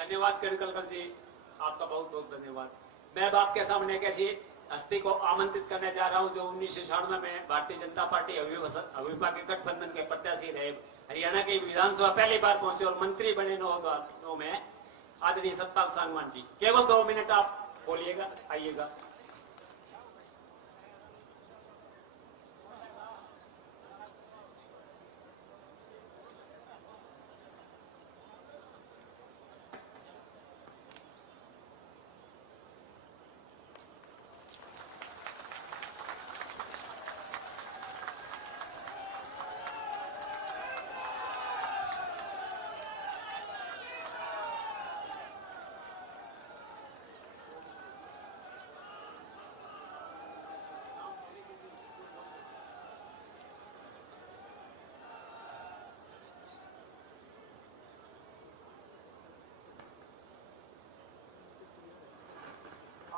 धन्यवाद कलकल जी, आपका बहुत बहुत धन्यवाद। मैं अब आपके सामने एक ऐसी हस्ती को आमंत्रित करने जा रहा हूं जो 1996 में भारतीय जनता पार्टी अविपा के गठबंधन के प्रत्याशी रहे, हरियाणा की विधानसभा पहली बार पहुंचे और मंत्री बने 9 में, आदरणीय सतपाल सांगवान जी। केवल 2 मिनट आप बोलिएगा, आइएगा।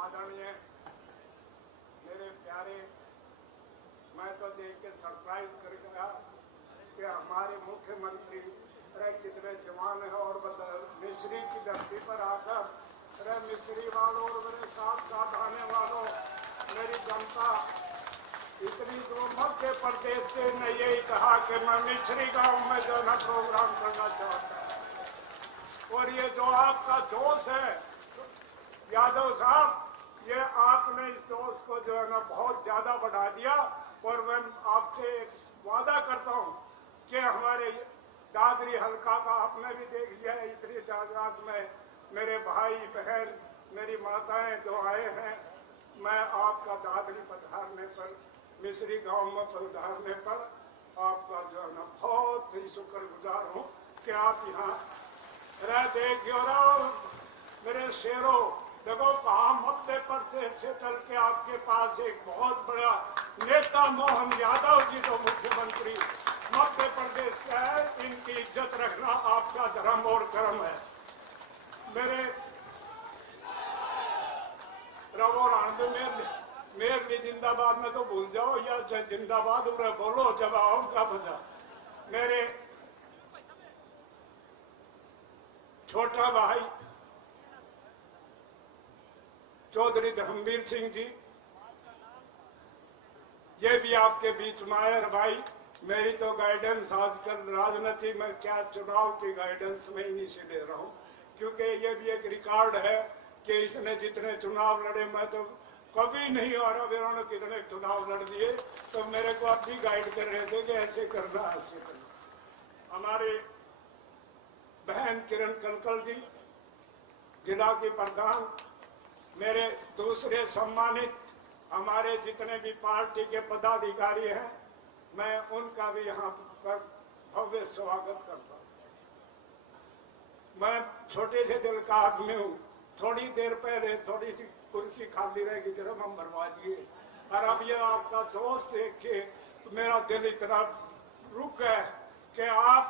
आदरणीय मेरे प्यारे, मैं तो देख के सरप्राइज कर गया कि हमारे मुख्यमंत्री कितने जवान है और मिस्री की धरती पर आकर मिस्री वालों और मेरे साथ साथ आने वालों, मेरी जनता इतनी दूर मध्य प्रदेश से ने यही कहा कि मैं मिस्री गांव में जो है प्रोग्राम करना चाहता हूँ। और ये जो आपका जोश है यादव साहब, ये आपने इस दोस्त को जो है ना बहुत ज्यादा बढ़ा दिया। और मैं आपसे वादा करता हूँ कि हमारे दादरी हल्का का आपने भी देख लिया है, इतनी तादाद में मेरे भाई बहन मेरी माताएं जो आए हैं, मैं आपका दादरी पधारने पर, मिस्री गांव में पधारने पर आपका जो है ना बहुत ही शुक्रगुजार हूँ कि आप यहाँ रह देखिए। और मेरे शेरों, देखो कहा मध्य प्रदेश से चल के आपके पास एक बहुत बड़ा नेता मोहन यादव जी तो मुख्यमंत्री मध्य प्रदेश का है, इनकी इज्जत रखना आपका धर्म और कर्म है। मेरे रवो आनंद मेर जिंदाबाद में तो भूल जाओ, या जिंदाबाद में बोलो जब आऊंगा बजा। मेरे छोटा भाई चौधरी धर्मवीर सिंह जी, ये भी आपके बीच में आए। भाई मेरी तो गाइडेंस आजकल राजनीति में क्या चुनाव की गाइडेंस में इन्हीं से ले रहा हूँ, क्योंकि ये भी एक रिकॉर्ड है कि इसने जितने चुनाव लड़े, मैं तो कभी नहीं आ रहा, इन्होंने कितने चुनाव लड़ दिए, तो मेरे को अब भी गाइड कर रहे थे कि ऐसे करना ऐसे करना। हमारे बहन किरण कलकल जी, जिला की प्रधान, मेरे दूसरे सम्मानित हमारे जितने भी पार्टी के पदाधिकारी हैं, मैं उनका भी यहाँ पर भव्य स्वागत करता हूँ। मैं छोटे से दिल का आदमी हूँ, थोड़ी देर पहले थोड़ी सी कुर्सी खाली रहेगी, जरा हम भरवा दिए, और अब ये आपका जोश देख के मेरा दिल इतना रुक है कि आप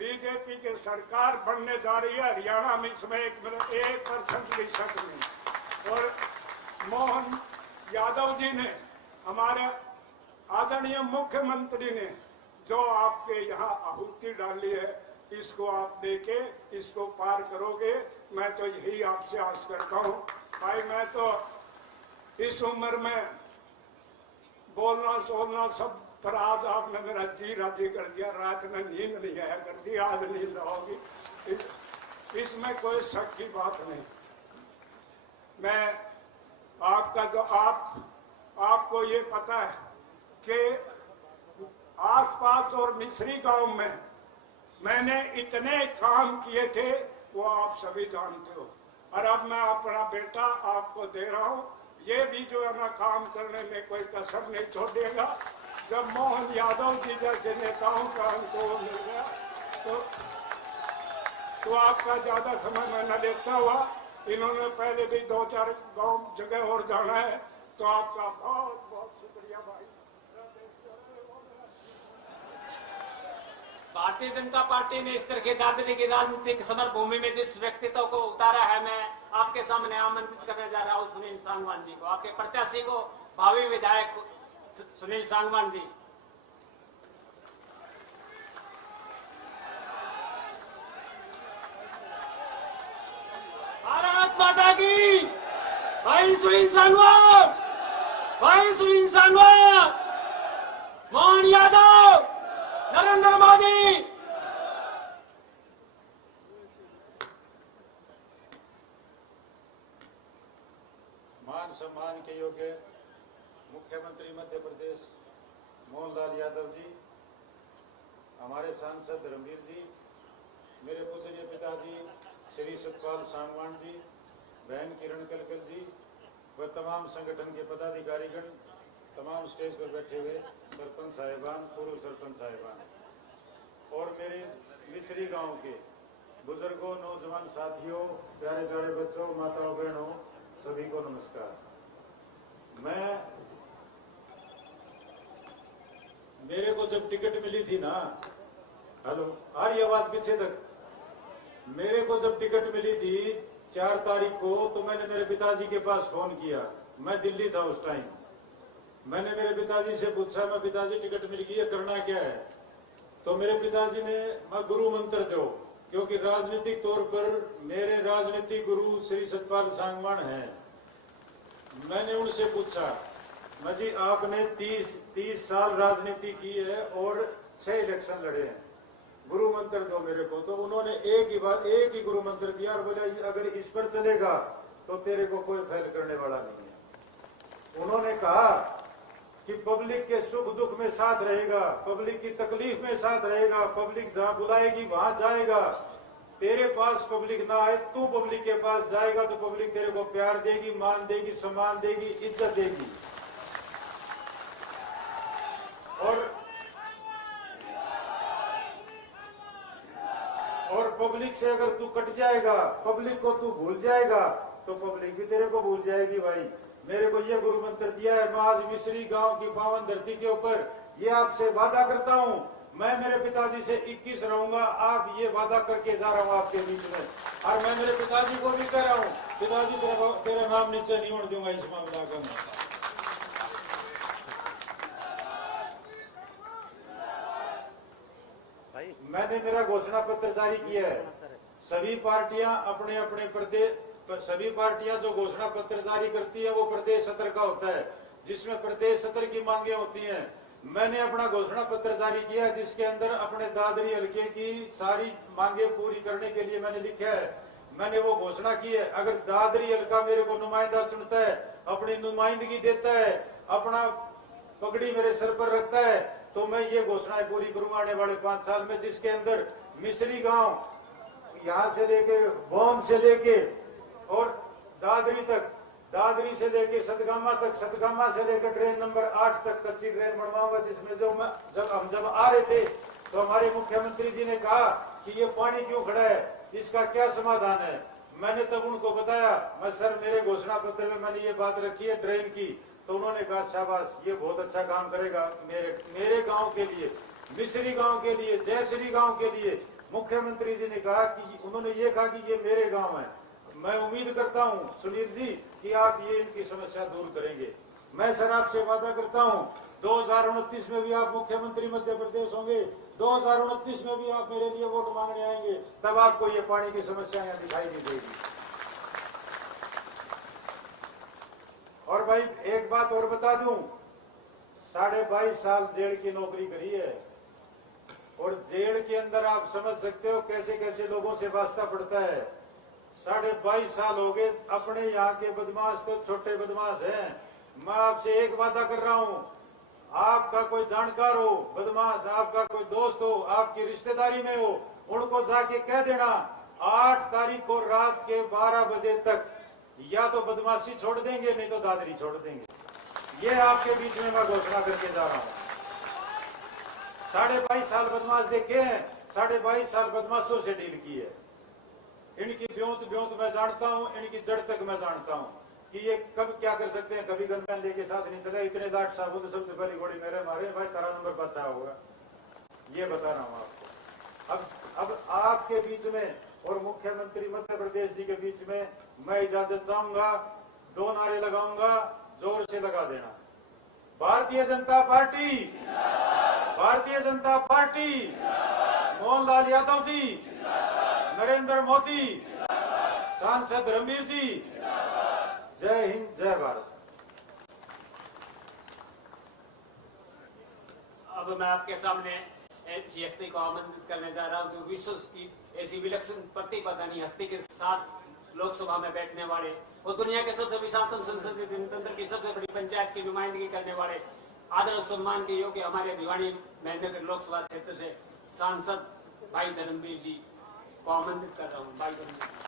बीजेपी की सरकार बनने जा रही है हरियाणा में, इसमें 1% भी शक नहीं। और मोहन यादव जी ने, हमारे आदरणीय मुख्यमंत्री ने जो आपके यहाँ आहुति डाली है, इसको आप देके इसको पार करोगे, मैं तो यही आपसे आस करता हूँ। भाई मैं तो इस उम्र में बोलना सोलना सब पर आज आपने मेरा जी राजी कर दिया, रात में नींद नहीं आया करती, आज नींद आओगी, इसमें कोई शक की बात नहीं। मैं आपका जो आपको ये पता है कि आसपास और मिस्री गांव में मैंने इतने काम किए थे, वो आप सभी जानते हो, और अब मैं अपना बेटा आपको दे रहा हूँ, ये भी जो है ना काम करने में कोई कसर नहीं छोड़ेगा। जब मोहन यादव जी जैसे नेताओं का हमको मिल गया तो आपका ज्यादा समय मैं न लेता हुआ, इन्होंने पहले भी 2-4 गांव जगह और जाना है, तो आपका बहुत बहुत शुक्रिया भाई। भारतीय जनता पार्टी ने इस तरह के दादरी की राजनीतिक समर भूमि में जिस व्यक्तित्व को उतारा है, मैं आपके सामने आमंत्रित करने जा रहा हूं सुनील सांगवान जी को, आपके प्रत्याशी को, भावी विधायक सुनील सांगवान जी। भाई सुनील सांगवान, भाई सुनील सांगवान, मोहन यादव, नरेंद्र मोदी। मान सम्मान के योग्य मुख्यमंत्री मध्य प्रदेश मोहनलाल यादव जी, हमारे सांसद धर्मवीर जी, मेरे पूजनीय पिताजी श्री सतपाल सांगवान जी, बहन किरण कलकल जी व तमाम संगठन के पदाधिकारीगण, तमाम स्टेज पर बैठे हुए सरपंच साहिबान, पूर्व सरपंच साहिबान और मेरे मिसरी गांव के बुजुर्गों, नौजवान साथियों, प्यारे प्यारे बच्चों, माताओं, बहनों, सभी को नमस्कार। मेरे को जब टिकट मिली थी ना, हेलो, आ रही आवाज पीछे तक? मेरे को जब टिकट मिली थी 4 तारीख को, तो मैंने मेरे पिताजी के पास फोन किया। मैं दिल्ली था उस टाइम। मैंने मेरे पिताजी से पूछा, मैं पिताजी टिकट मिल गई है, करना क्या है? तो मेरे पिताजी ने मैं गुरु मंत्र दो, क्योंकि राजनीतिक तौर पर मेरे राजनीतिक गुरु श्री सतपाल सांगवान हैं। मैंने उनसे पूछा, मैं जी आपने 30 साल राजनीति की है और 6 इलेक्शन लड़े हैं, गुरु मंत्र दो मेरे को। तो उन्होंने एक ही गुरु मंत्र दिया और बोला अगर इस पर चलेगा तो तेरे को कोई फेल करने वाला नहीं है। उन्होंने कहा कि पब्लिक के सुख दुख में साथ रहेगा, पब्लिक की तकलीफ में साथ रहेगा, पब्लिक जहां बुलाएगी वहां जाएगा। तेरे पास पब्लिक ना आए, तू पब्लिक के पास जाएगा तो पब्लिक तेरे को प्यार देगी, मान देगी, सम्मान देगी, इज्जत देगी। और पब्लिक से अगर तू कट जाएगा, पब्लिक को तू भूल जाएगा, तो पब्लिक भी तेरे को भूल जाएगी। भाई मेरे को ये गुरु मंत्र दिया है। मैं आज मिसरी गांव की पावन धरती के ऊपर ये आपसे वादा करता हूँ, मैं मेरे पिताजी से 21 रहूंगा। आप ये वादा करके जा रहा हूँ आपके बीच में, और मैं मेरे पिताजी को भी कह रहा हूँ, पिताजी तेरा नाम नीचे नहीं होने दूंगा इस मामला का। मैंने मेरा घोषणा पत्र जारी किया है। सभी पार्टियां अपने अपने प्रदेश, सभी पार्टियां जो घोषणा पत्र जारी करती है वो प्रदेश सत्र का होता है, जिसमें प्रदेश सत्र की मांगे होती हैं। मैंने अपना घोषणा पत्र जारी किया है, जिसके अंदर अपने दादरी हल्के की सारी मांगे पूरी करने के लिए मैंने लिखा है। मैंने वो घोषणा की है, अगर दादरी हल्का मेरे को नुमाइंदा चुनता है, अपनी नुमाइंदगी देता है, अपना पगड़ी मेरे सर पर रखता है, तो मैं ये घोषणाएं पूरी करूंगा आने वाले 5 साल में, जिसके अंदर मिसरी गांव यहाँ से लेके बोन से लेके और दादरी तक, दादरी से लेके सतगामा तक, सतगामा से लेकर ट्रेन नंबर 8 तक कच्ची ट्रेन बनवाऊंगा। जिसमें जब आ रहे थे तो हमारे मुख्यमंत्री जी ने कहा कि ये पानी क्यों खड़ा है, इसका क्या समाधान है। मैंने तब उनको बताया, मैं सर मेरे घोषणा पत्र में मैंने ये बात रखी है ट्रेन की। तो उन्होंने कहा शाबाश, ये बहुत अच्छा काम करेगा मेरे गांव के लिए, मिसरी गांव के लिए, जयश्री गांव के लिए। मुख्यमंत्री जी ने कहा कि उन्होंने ये कहा कि ये मेरे गांव है। मैं उम्मीद करता हूं सुनील जी कि आप ये इनकी समस्या दूर करेंगे। मैं सर आपसे वादा करता हूं 2029 में भी आप मुख्यमंत्री मध्य प्रदेश होंगे, 2029 में भी आप मेरे लिए वोट मांगने आएंगे, तब आपको ये पानी की समस्या यहाँ दिखाई नहीं देगी। और भाई एक बात और बता दूं, 22.5 साल जेल की नौकरी करी है, और जेल के अंदर आप समझ सकते हो कैसे कैसे लोगों से वास्ता पड़ता है। 22.5 साल हो गए। अपने यहाँ के बदमाश तो छोटे बदमाश हैं। मैं आपसे एक वादा कर रहा हूँ, आपका कोई जानकार हो बदमाश, आपका कोई दोस्त हो, आपकी रिश्तेदारी में हो, उनको जाके कह देना 8 तारीख को रात के 12 बजे तक या तो बदमाशी छोड़ देंगे, नहीं तो दादरी छोड़ देंगे। ये आपके बीच में मैं घोषणा करके जा रहा हूँ। 22.5 साल बदमाश देखे हैं, 22.5 साल बदमाशों से डील की है। इनकी ब्योंत मैं जानता हूँ, इनकी जड़ तक मैं जानता हूँ कि ये कब क्या कर सकते हैं। कभी गंदन लेके साथ नहीं चले, इतने दाट साबुन सबसे पहली गोली मेरे मारे भाई, तारा नंबर 5 होगा, ये बता रहा हूँ आपको। अब आपके बीच में और मुख्यमंत्री मध्य प्रदेश जी के बीच में मैं इजाजत चाहूंगा, 2 नारे लगाऊंगा, जोर से लगा देना। भारतीय जनता पार्टी, भारतीय जनता पार्टी, मोहनलाल यादव जी, नरेंद्र मोदी, सांसद रणबीर जी, जय हिंद, जय भारत। अब मैं आपके सामने ऐसी हस्ती को आमंत्रित करने जा रहा हूं जो विश्व की ऐसी विलक्षण प्रतिभानी हस्ती के साथ लोकसभा में बैठने वाले और दुनिया के सबसे विशालतम संसदीय जनतंत्र की सबसे बड़ी पंचायत की नुमाइंदगी करने वाले आदर और सम्मान के योग्य हमारे भिवानी महेंद्रगढ़ लोकसभा क्षेत्र से सांसद भाई धर्मवीर जी को आमंत्रित कर रहा हूँ। भाई धर्मवीर।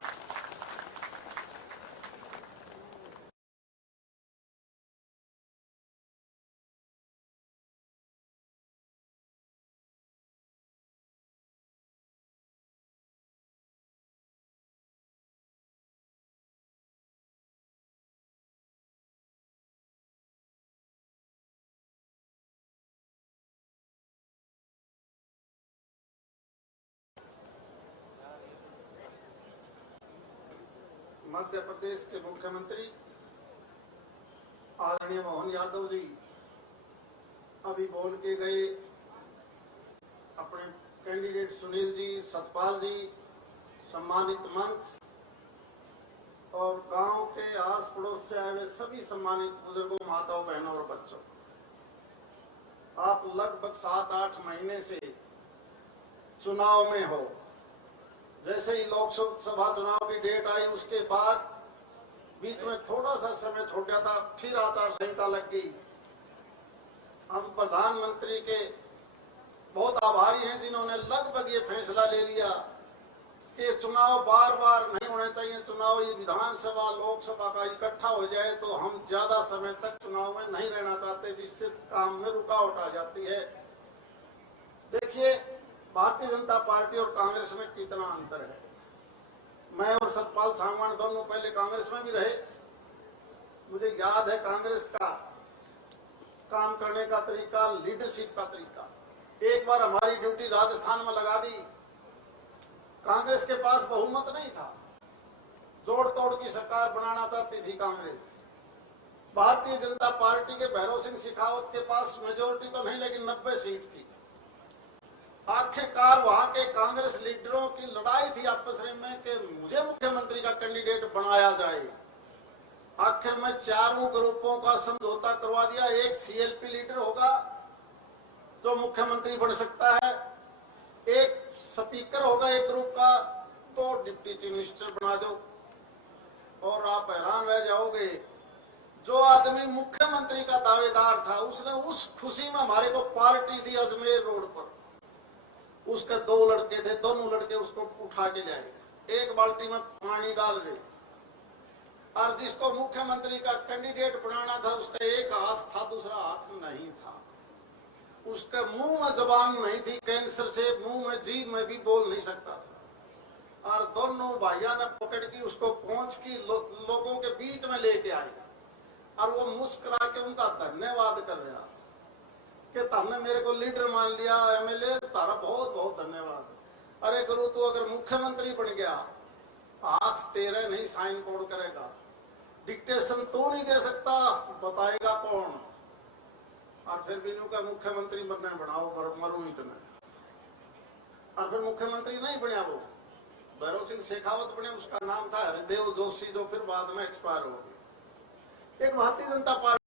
मध्य प्रदेश के मुख्यमंत्री आदरणीय मोहन यादव जी अभी बोल के गए। अपने कैंडिडेट सुनील जी, सतपाल जी, सम्मानित मंच और गांव के आस पड़ोस से आए हुए सभी सम्मानित बुजुर्गों, माताओं, बहनों और बच्चों, आप लगभग 7-8 महीने से चुनाव में हो। जैसे ही लोकसभा चुनाव की डेट आई उसके बाद बीच में थोड़ा सा समय छूट गया था, फिर आचार संहिता लग गई। हम प्रधानमंत्री के बहुत आभारी हैं जिन्होंने लगभग ये फैसला ले लिया कि चुनाव बार बार नहीं होने चाहिए। चुनाव ये विधानसभा लोकसभा का इकट्ठा हो जाए तो हम ज्यादा समय तक चुनाव में नहीं रहना चाहते, जिससे काम में रुकावट आ जाती है। देखिए, भारतीय जनता पार्टी और कांग्रेस में कितना अंतर है। मैं और सतपाल सांगवान दोनों पहले कांग्रेस में भी रहे। मुझे याद है कांग्रेस का काम करने का तरीका, लीडरशिप का तरीका। एक बार हमारी ड्यूटी राजस्थान में लगा दी। कांग्रेस के पास बहुमत नहीं था, जोड़ तोड़ की सरकार बनाना चाहती थी कांग्रेस। भारतीय जनता पार्टी के भैरव सिंह शेखावत के पास मेजोरिटी तो नहीं, लेकिन 90 सीट थी। आखिरकार वहां के कांग्रेस लीडरों की लड़ाई थी आपस में कि मुझे मुख्यमंत्री का कैंडिडेट बनाया जाए। आखिर में चारों ग्रुपों का समझौता करवा दिया। एक सीएलपी लीडर होगा जो मुख्यमंत्री बन सकता है, एक स्पीकर होगा एक ग्रुप का, तो डिप्टी चीफ मिनिस्टर बना दो। और आप हैरान रह जाओगे, जो आदमी मुख्यमंत्री का दावेदार था उसने उस खुशी में हमारे को पार्टी दी अजमेर रोड पर। उसके 2 लड़के थे, दोनों लड़के उसको उठा के लाए, एक बाल्टी में पानी डाल रहे। और जिसको मुख्यमंत्री का कैंडिडेट बनाना था उसका एक हाथ था, दूसरा हाथ नहीं था। उसके मुंह में जबान नहीं थी, कैंसर से मुंह में जीभ में भी बोल नहीं सकता था। और दोनों भाइयों ने पकड़ की उसको पहुंच की लोगों के बीच में लेके आए और वो मुस्कुरा के उनका धन्यवाद कर रहा कि तुमने मेरे को लीडर मान लिया, एमएलए, तारा बहुत बहुत धन्यवाद। अरे गुरु, तू अगर मुख्यमंत्री बन गया, हाथ तेरे नहीं साइन कौन करेगा? डिक्टेशन तू नहीं दे सकता, बताएगा कौन? और फिर बिनु का मुख्यमंत्री बनने बनाओ, मरू इतने। और फिर मुख्यमंत्री नहीं बना वो, भैरव सिंह शेखावत बने, उसका नाम था हरिदेव जोशी, जो फिर बाद में एक्सपायर हो गए। एक भारतीय जनता पार्टी